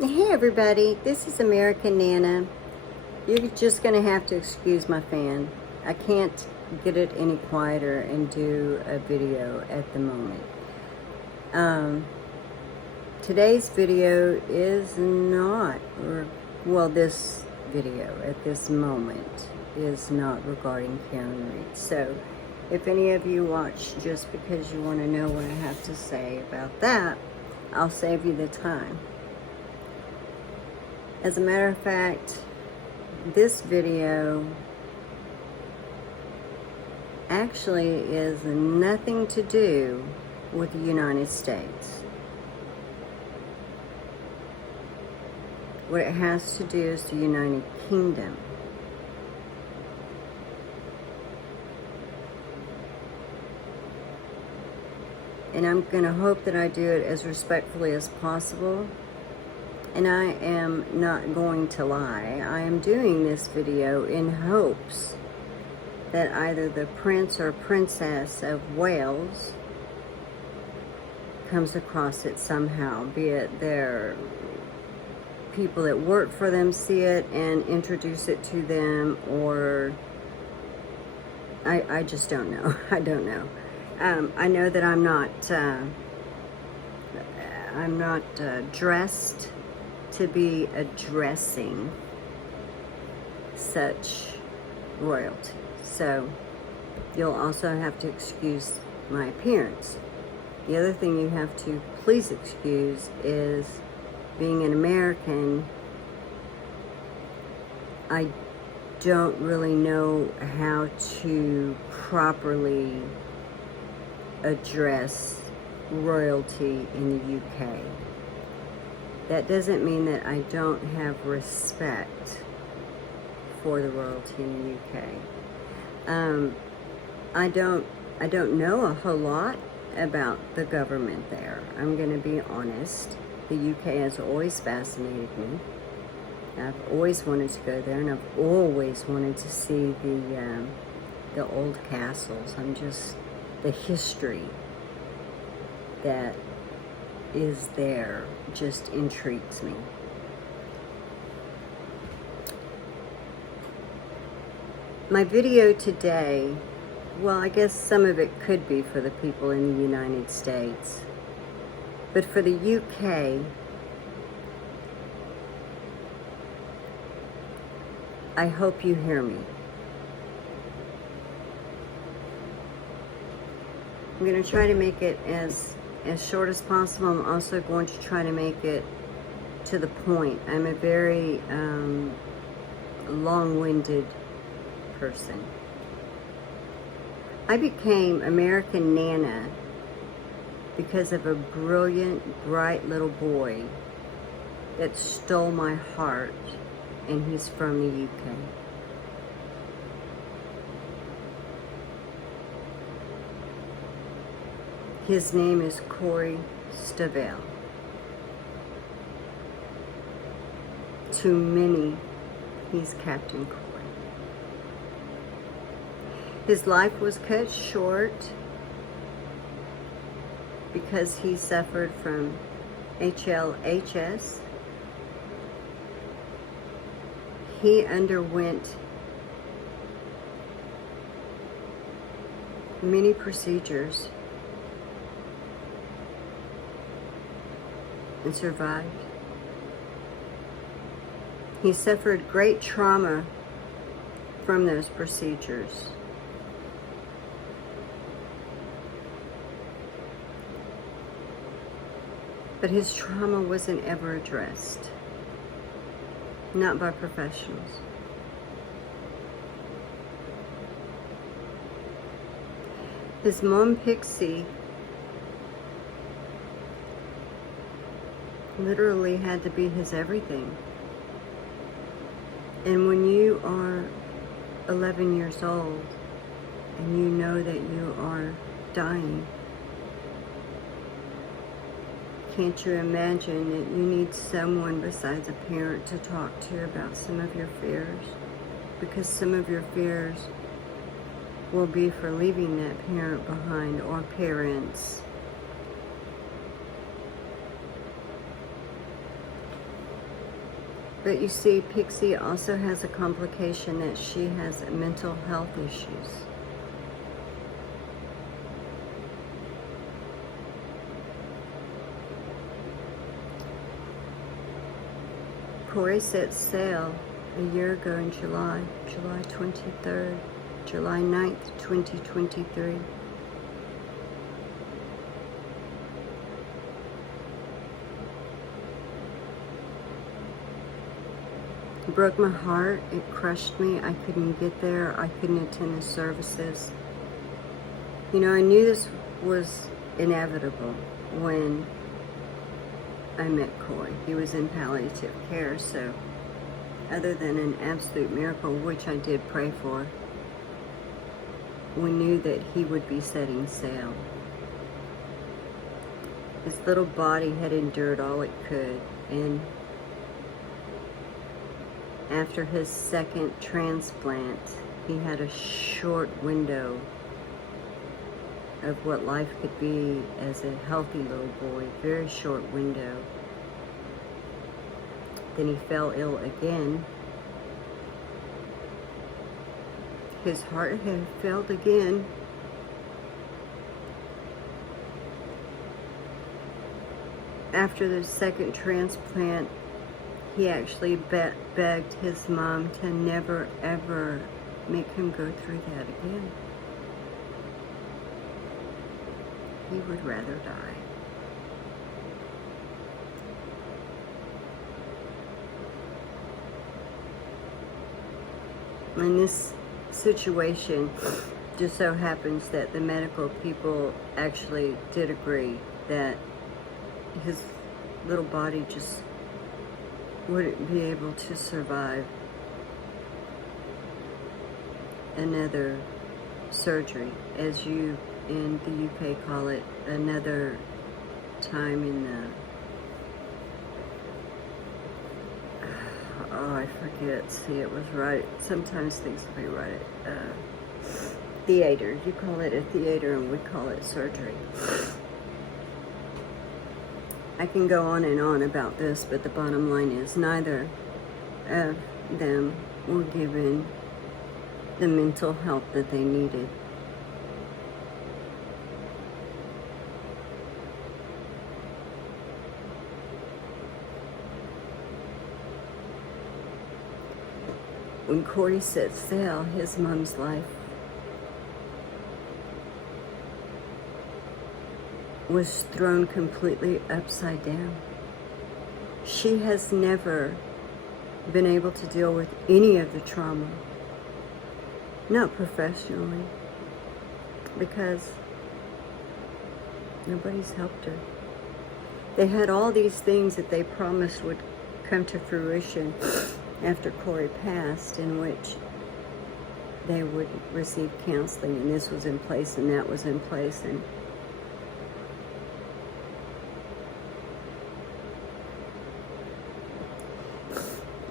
Hey everybody, this is American Nana. You're just going to have to excuse my fan. I can't get it any quieter and do a video at the moment. Today's video is not, this video at this moment is not regarding Karen Reed. So if any of you watch just because you want to know what I have to say about that, I'll save you the time. As a matter of fact, this video actually is nothing to do with the United States. What it has to do is the United Kingdom. And I'm going to hope that I do it as respectfully as possible. And I am not going to lie. I am doing this video in hopes that either the Prince or Princess of Wales comes across it somehow, be it their people that work for them see it and introduce it to them, or I just don't know. I don't know. I know that I'm not dressed to be addressing such royalty. So you'll also have to excuse my appearance. The other thing you have to please excuse is being an American. I don't really know how to properly address royalty in the UK. That doesn't mean that I don't have respect for the royalty in the UK. I don't know a whole lot about the government there. I'm going to be honest. The UK has always fascinated me. I've always wanted to go there, and I've always wanted to see the old castles. The history that is there just intrigues me. My video today, well, I guess some of it could be for the people in the United States, but for the UK, I hope you hear me. I'm going to try to make it as short as possible. I'm also going to try to make it to the point. I'm a very long-winded person. I became American Nana because of a brilliant, bright little boy that stole my heart, and he's from the UK. His name is Corey Stovell. To many, he's Captain Corey. His life was cut short because he suffered from HLHS. He underwent many procedures and survived. He suffered great trauma from those procedures. But his trauma wasn't ever addressed. Not by professionals. His mom, Pixie, literally had to be his everything. And when you are 11 years old and you know that you are dying, can't you imagine that you need someone besides a parent to talk to about some of your fears? Because some of your fears will be for leaving that parent behind, or parents. But you see, Pixie also has a complication that she has mental health issues. Corey set sail a year ago in July 23rd, July 9th, 2023. It broke my heart. It crushed me. I couldn't get there. I couldn't attend the services. You know, I knew this was inevitable when I met Corey. He was in palliative care, so other than an absolute miracle, which I did pray for, we knew that he would be setting sail. His little body had endured all it could, and after his second transplant, he had a short window of what life could be as a healthy little boy, very short window. Then he fell ill again. His heart had failed again. After the second transplant, he actually begged his mom to never ever make him go through that again. He would rather die. In this situation, just so happens that the medical people actually did agree that his little body just wouldn't be able to survive another surgery, as you in the UK call it, another time in the, oh, I forget, see, it was right, sometimes things will be right, theater, you call it a theater and we call it surgery. I can go on and on about this, but the bottom line is neither of them were given the mental help that they needed. When Corey set sail, his mom's life was thrown completely upside down. She has never been able to deal with any of the trauma, not professionally, because nobody's helped her. They had all these things that they promised would come to fruition after Corey passed, in which they would receive counseling, and this was in place and that was in place, and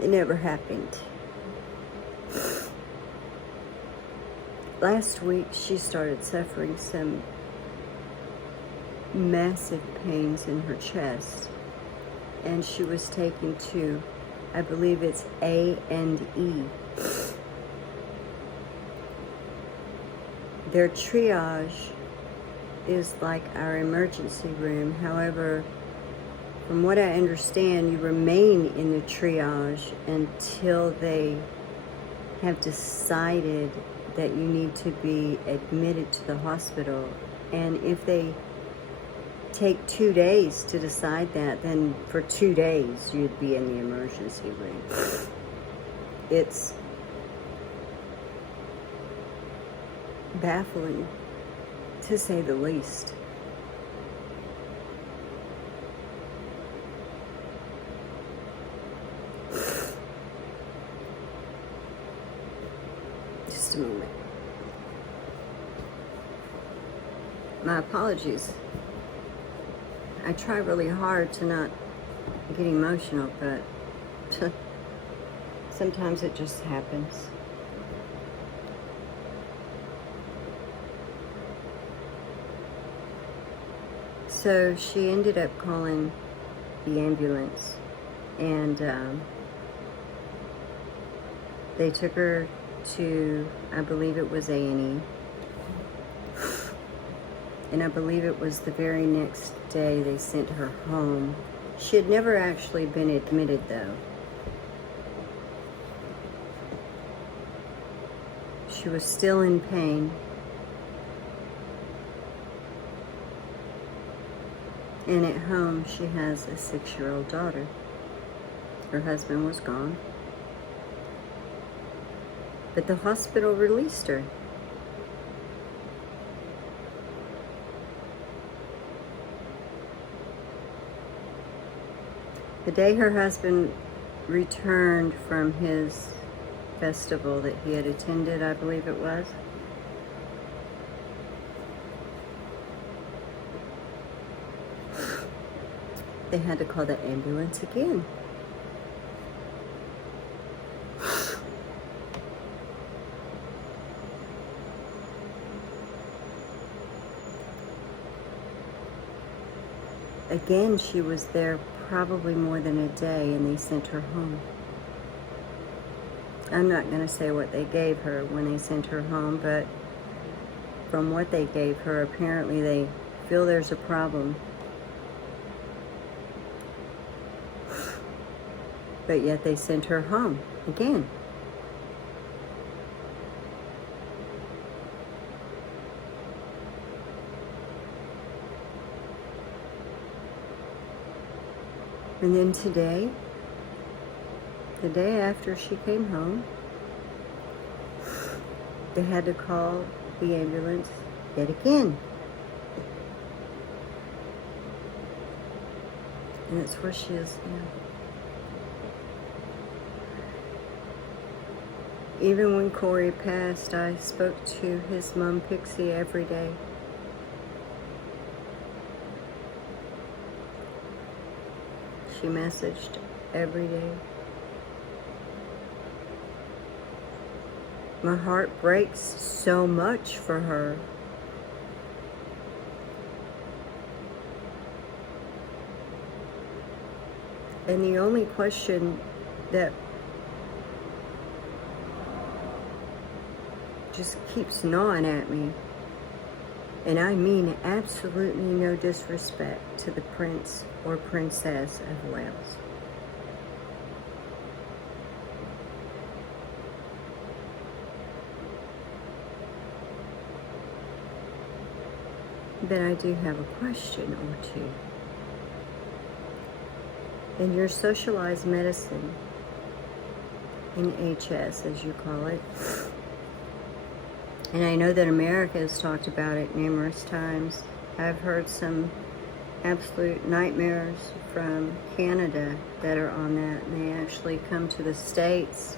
it never happened. Last week she started suffering some massive pains in her chest, and she was taken to, I believe it's A&E. Their triage is like our emergency room. However, from what I understand, you remain in the triage until they have decided that you need to be admitted to the hospital. And if they take 2 days to decide that, then for 2 days you'd be in the emergency room. It's baffling, to say the least. Just a moment. My apologies. I try really hard to not get emotional, but sometimes it just happens. So she ended up calling the ambulance, and They took her to, I believe it was A&E. And I believe it was the very next day they sent her home. She had never actually been admitted, though. She was still in pain. And at home, she has a 6-year-old daughter. Her husband was gone. But the hospital released her. The day her husband returned from his festival that he had attended, I believe it was, they had to call the ambulance again. Again, she was there probably more than a day, and they sent her home. I'm not going to say what they gave her when they sent her home, but from what they gave her, apparently they feel there's a problem. But yet they sent her home again. And then today, the day after she came home, they had to call the ambulance yet again. And that's where she is now. Even when Corey passed, I spoke to his mom, Pixie, every day. She messaged every day. My heart breaks so much for her. And the only question that just keeps gnawing at me, and I mean absolutely no disrespect to the prince or princess of Wales, but I do have a question or two. In your socialized medicine, in HS as you call it, and I know that America has talked about it numerous times. I've heard some absolute nightmares from Canada that are on that, and they actually come to the States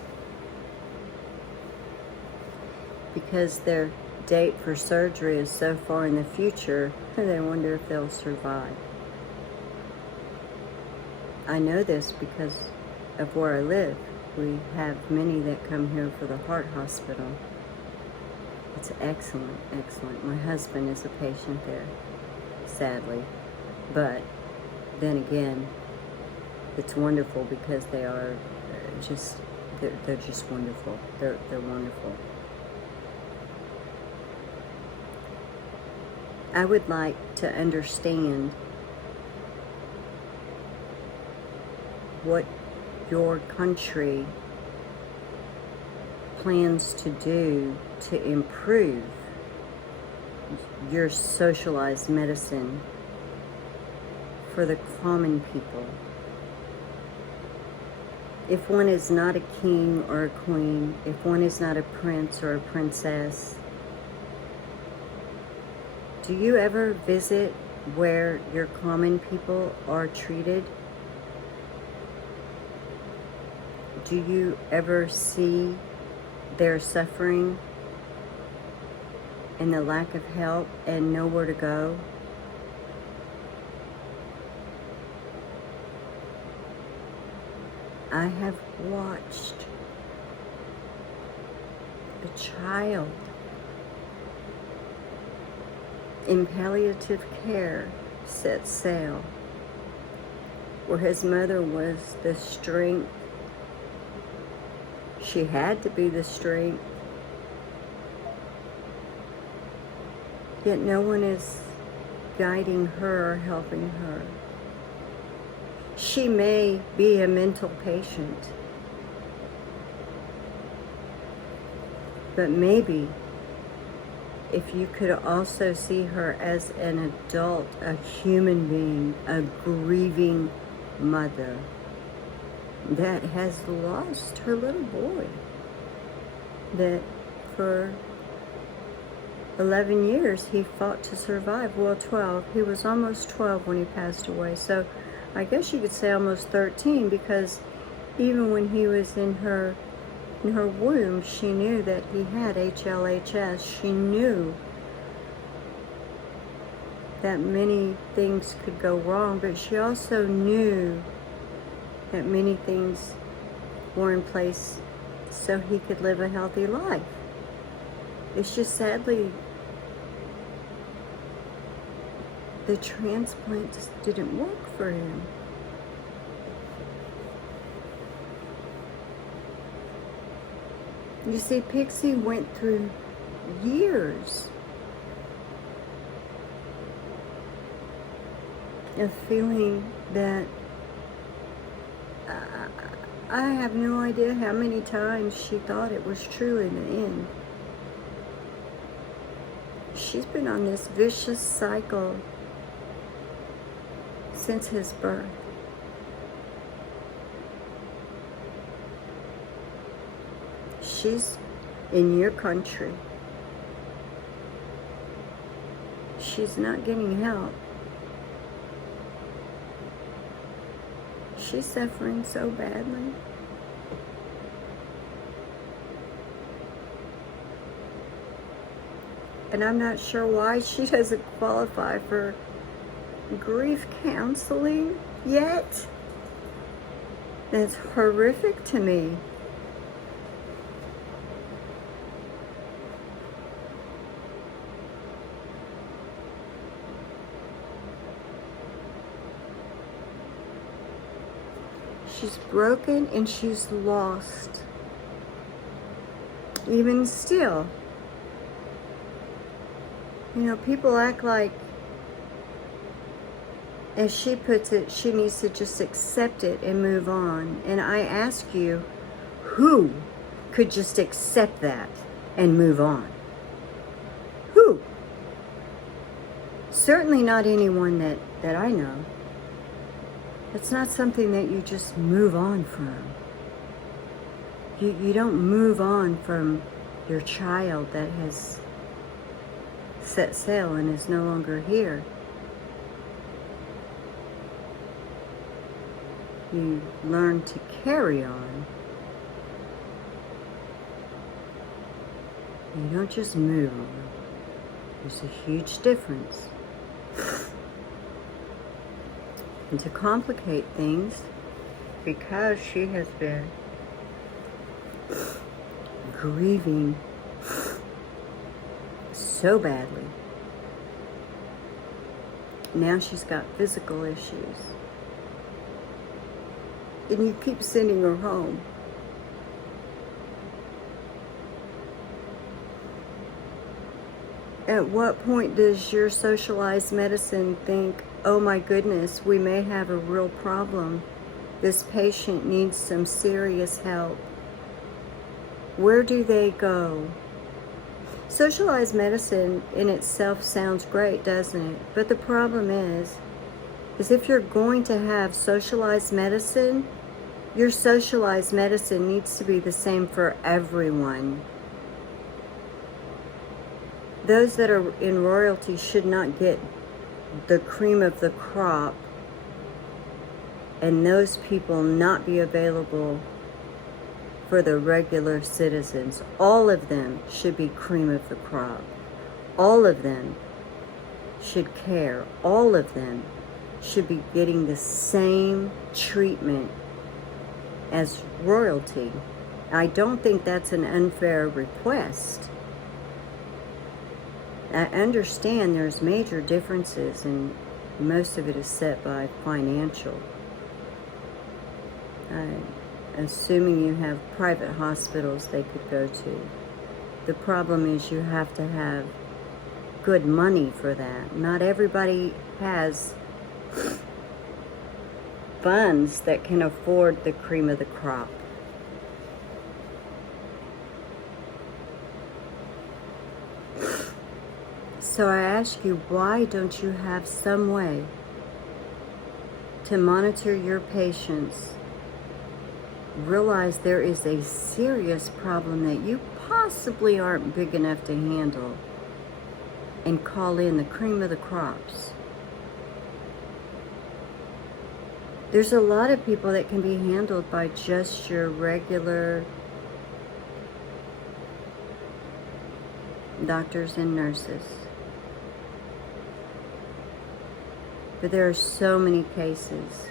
because their date for surgery is so far in the future, and they wonder if they'll survive. I know this because of where I live. We have many that come here for the heart hospital. It's excellent, excellent. My husband is a patient there, sadly. But then again, it's wonderful because they are just, they're just wonderful. They're wonderful. I would like to understand what your country plans to do to improve your socialized medicine for the common people. If one is not a king or a queen, if one is not a prince or a princess, do you ever visit where your common people are treated? Do you ever see their suffering and the lack of help and nowhere to go? I have watched a child in palliative care set sail, where his mother was the strength She had to be the strength. Yet no one is guiding her or helping her. She may be a mental patient, but maybe if you could also see her as an adult, a human being, a grieving mother that has lost her little boy, that for 11 years he fought to survive. Well, 12. He was almost 12 when he passed away. So I guess you could say almost 13, because even when he was in her womb, she knew that he had HLHS. She knew that many things could go wrong, but she also knew that many things were in place so he could live a healthy life. It's just sadly the transplant just didn't work for him. You see, Pixie went through years of feeling that I have no idea how many times she thought it was true in the end. She's been on this vicious cycle since his birth. She's in your country. She's not getting help. She's suffering so badly. And I'm not sure why she doesn't qualify for grief counseling yet. That's horrific to me. She's broken and she's lost. Even still, you know, people act like, as she puts it, she needs to just accept it and move on. And I ask you, who could just accept that and move on? Who? Certainly not anyone that I know. It's not something that you just move on from. You don't move on from your child that has set sail and is no longer here. You learn to carry on. You don't just move on. There's a huge difference. And to complicate things, because she has been grieving so badly, now she's got physical issues. And you keep sending her home. At what point does your socialized medicine think, oh my goodness, we may have a real problem. This patient needs some serious help. Where do they go? Socialized medicine in itself sounds great, doesn't it? But the problem is if you're going to have socialized medicine, your socialized medicine needs to be the same for everyone. Those that are in royalty should not get the cream of the crop, and those people not be available for the regular citizens. All of them should be cream of the crop. All of them should care. All of them should be getting the same treatment as royalty. I don't think that's an unfair request. I understand there's major differences, and most of it is set by financial. assuming you have private hospitals they could go to. The problem is you have to have good money for that. Not everybody has funds that can afford the cream of the crop. So I ask you, why don't you have some way to monitor your patients, realize there is a serious problem that you possibly aren't big enough to handle, and call in the cream of the crops? There's a lot of people that can be handled by just your regular doctors and nurses. But there are so many cases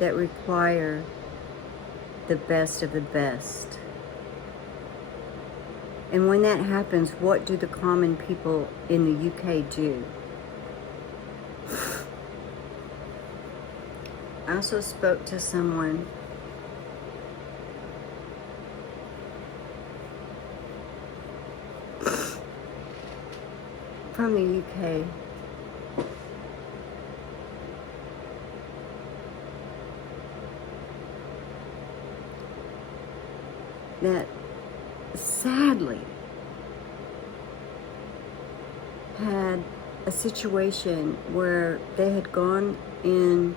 that require the best of the best. And when that happens, what do the common people in the UK do? I also spoke to someone from the UK that sadly had a situation where they had gone in,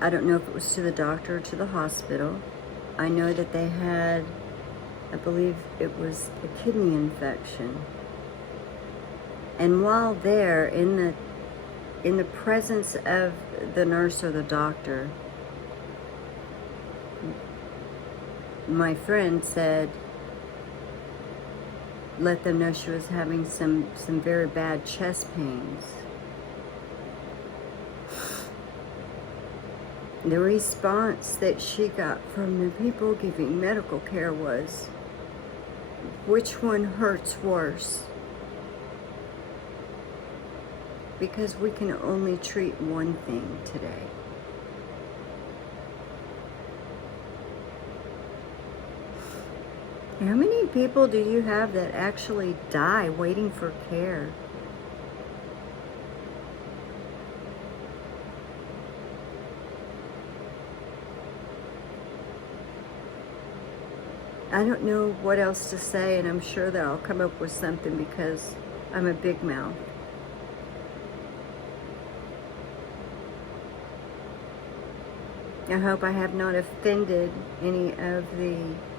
I don't know if it was to the doctor or to the hospital. I know that they had, I believe it was a kidney infection. And while there, in the presence of the nurse or the doctor, my friend said, let them know she was having some very bad chest pains. The response that she got from the people giving medical care was, which one hurts worse? Because we can only treat one thing today. How many people do you have that actually die waiting for care? I don't know what else to say, and I'm sure that I'll come up with something because I'm a big mouth. I hope I have not offended any of the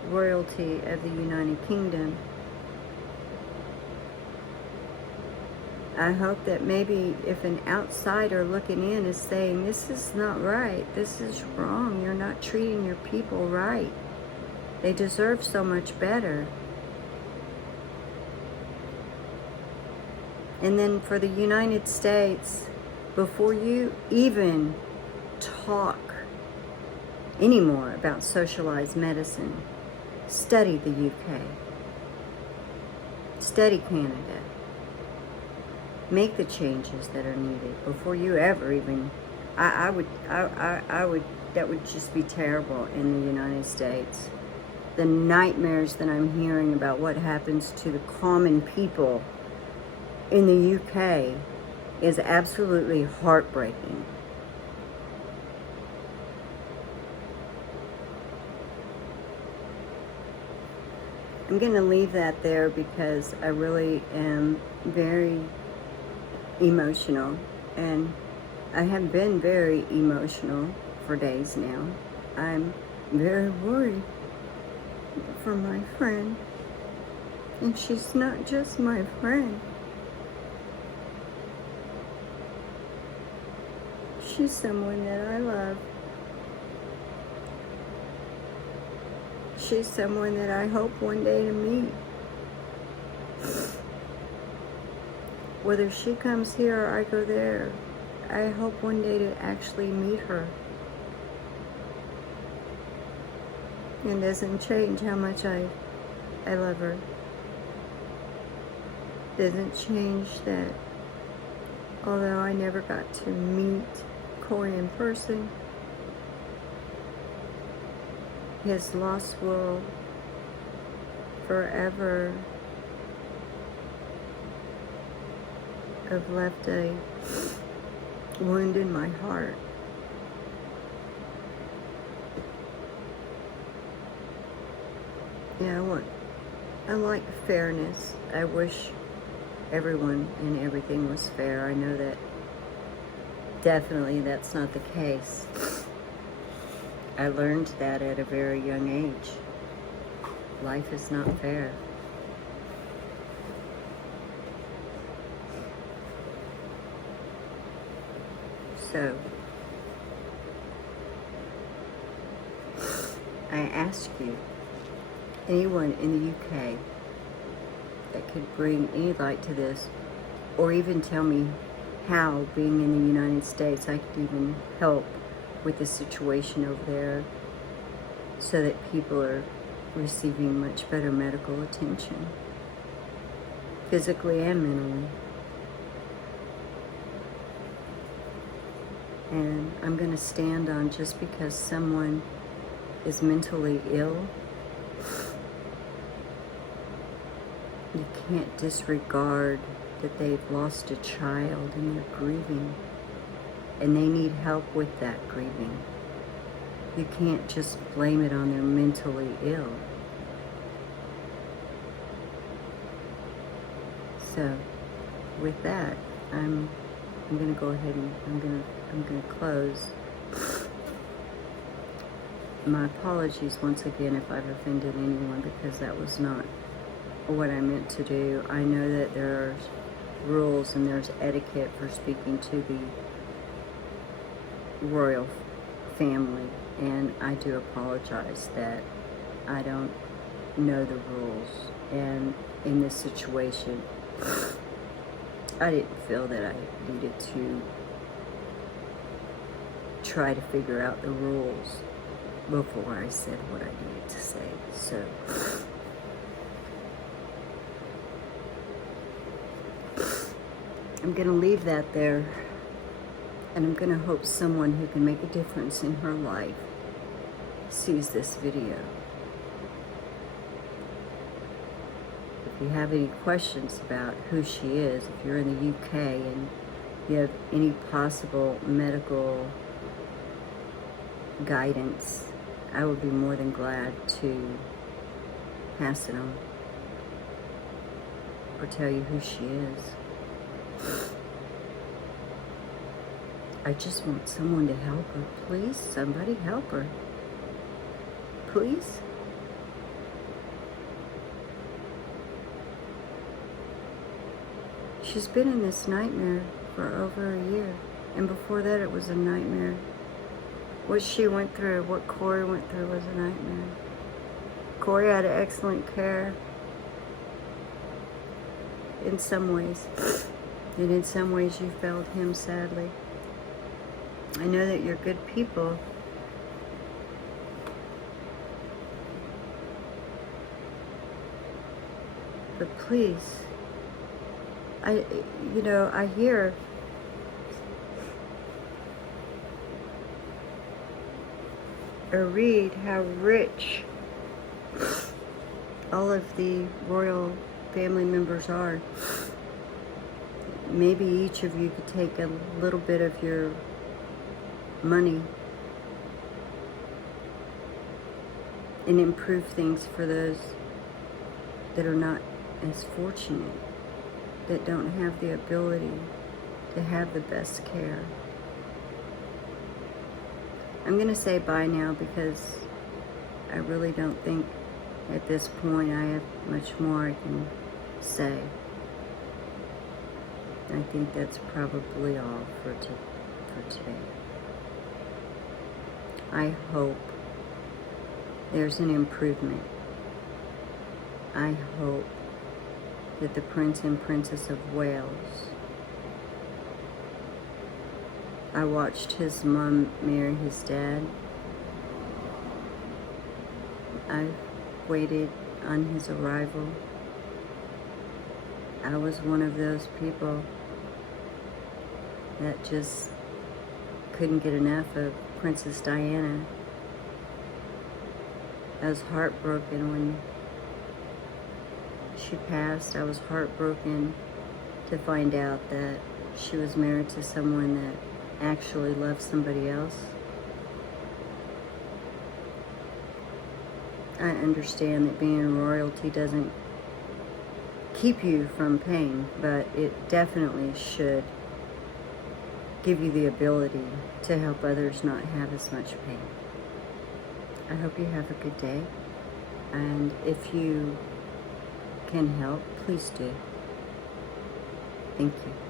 royalty of the United Kingdom. I hope that maybe if an outsider looking in is saying, this is not right, this is wrong, you're not treating your people right, they deserve so much better. And then for the United States, before you even talk anymore about socialized medicine, study the UK, study Canada, make the changes that are needed before you ever even, I would, that would just be terrible in the United States. The nightmares that I'm hearing about what happens to the common people in the UK is absolutely heartbreaking. I'm going to leave that there because I really am very emotional, and I have been very emotional for days now. I'm very worried for my friend, and she's not just my friend. She's someone that I love. She's someone that I hope one day to meet. Whether she comes here or I go there, I hope one day to actually meet her. It doesn't change how much I love her. Doesn't change that although I never got to meet Corey in person, his loss will forever have left a wound in my heart. Yeah, I like fairness. I wish everyone and everything was fair. I know that definitely that's not the case. I learned that at a very young age. Life is not fair. So, I ask you, anyone in the UK that could bring any light to this, or even tell me how, being in the United States, I could even help with the situation over there so that people are receiving much better medical attention, physically and mentally. And I'm going to stand on, just because someone is mentally ill, you can't disregard that they've lost a child and they're grieving, and they need help with that grieving. You can't just blame it on their mentally ill. So, with that, I'm going to go ahead and I'm going to close. My apologies once again if I've offended anyone, because that was not what I meant to do. I know that there are rules and there's etiquette for speaking to the royal family, and I do apologize that I don't know the rules, and in this situation I didn't feel that I needed to try to figure out the rules before I said what I needed to say. So I'm going to leave that there, and I'm going to hope someone who can make a difference in her life sees this video. If you have any questions about who she is, if you're in the UK and you have any possible medical guidance, I would be more than glad to pass it on or tell you who she is. I just want someone to help her. Please, somebody help her. Please. She's been in this nightmare for over a year. And before that, it was a nightmare. What she went through, what Corey went through, was a nightmare. Corey had excellent care in some ways. And in some ways, you failed him, sadly. I know that you're good people. But please, I hear or read how rich all of the royal family members are. Maybe each of you could take a little bit of your money and improve things for those that are not as fortunate, that don't have the ability to have the best care. I'm going to say bye now, because I really don't think at this point I have much more I can say. I think that's probably all for today. I hope there's an improvement. I hope that the Prince and Princess of Wales, I watched his mom marry his dad. I waited on his arrival. I was one of those people that just couldn't get enough of Princess Diana. I was heartbroken when she passed. I was heartbroken to find out that she was married to someone that actually loved somebody else. I understand that being royalty doesn't keep you from pain, but it definitely should give you the ability to help others not have as much pain. I hope you have a good day, and if you can help, please do. Thank you.